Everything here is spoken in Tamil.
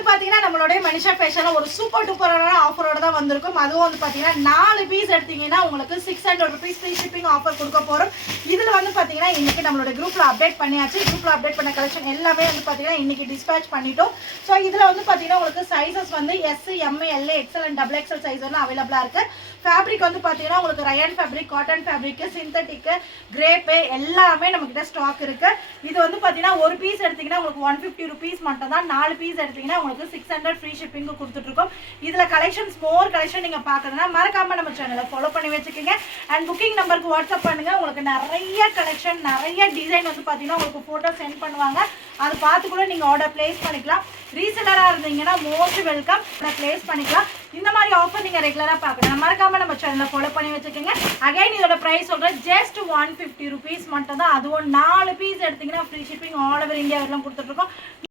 வந்து பாத்தீங்கன்னா நம்மளுடைய மனிஷா ஃபேஷன்ல ஒரு சூப்பர் டூப்பரான ஆஃபரோட தான் வந்திருக்கும். அதுவும் வந்து பாத்தீங்கன்னா 4 பீஸ் எடுத்தீங்கன்னா உங்களுக்கு 600 rupees ஃப்ரீ ஷிப்பிங் ஆஃபர் கொடுக்க போறோம். இதுல வந்து பாத்தீங்கன்னா இன்னைக்கு நம்மளோட குரூப்ல அப்டேட் பண்ணியாச்சு. குரூப்ல அப்டேட் பண்ண கலெக்ஷன் எல்லாமே வந்து பாத்தீங்கன்னா இன்னைக்கு டிஸ்பேட்ச் பண்ணிட்டோம். ஸோ இதுல வந்து பாத்தீங்கன்னா உங்களுக்கு சைஸஸ் வந்து S, M, L, XL and XXL size வந்து அவைலபிளா இருக்கு. ஃபேப்ரிக் வந்து பாத்தீங்கன்னா உங்களுக்கு rayon fabric, cotton fabric, synthetic, crepe எல்லாமே நம்ம கிட்ட ஸ்டாக் இருக்கு. இது வந்து பாத்தீங்கன்னா ஒரு பீஸ் எடுத்தீங்கன்னா உங்களுக்கு 150 rupees மட்டும் தான். 4 பீஸ் எடுத்தீங்கன்னா உங்களுக்கு 600 ஃப்ரீ ஷிப்பிங் கொடுத்துட்டு இருக்கோம். இதுல கலெக்ஷன்ஸ் மோர் கலெக்ஷன் நீங்க பார்க்கணும்னா மறக்காம நம்ம சேனலை ஃபாலோ பண்ணி வச்சுக்கோங்க. அண்ட் புக்கிங் நம்பருக்கு வாட்ஸ்அப் பண்ணுங்க. உங்களுக்கு நிறைய கலெக்ஷன் நிறைய டிசைன் வந்து பாத்தீங்கன்னா உங்களுக்கு போட்டோ சென்ட் பண்ணுவாங்க. அதை பார்த்து கூட நீங்க ஆர்டர் பிளேஸ் பண்ணிக்கலாம். ரீசெலரா இருந்தீங்கன்னா மோஸ்ட் வெல்கம், பிளேஸ் பண்ணிக்கலாம். இந்த மாதிரி ஆஃபர் நீங்க ரெகுலரா பார்க்கணும். மறக்காம நம்ம சேனலை ஃபாலோ பண்ணி வச்சுக்கோங்க. அகைன் இதோட பிரைஸ் சொல்றேன், ஜஸ்ட் 150 rupees மட்டும் தான். அதுவும் 4 பீஸ் எடுத்தீங்கன்னா free shipping all over India வரலாம் கொடுத்துட்டு இருக்கோம்.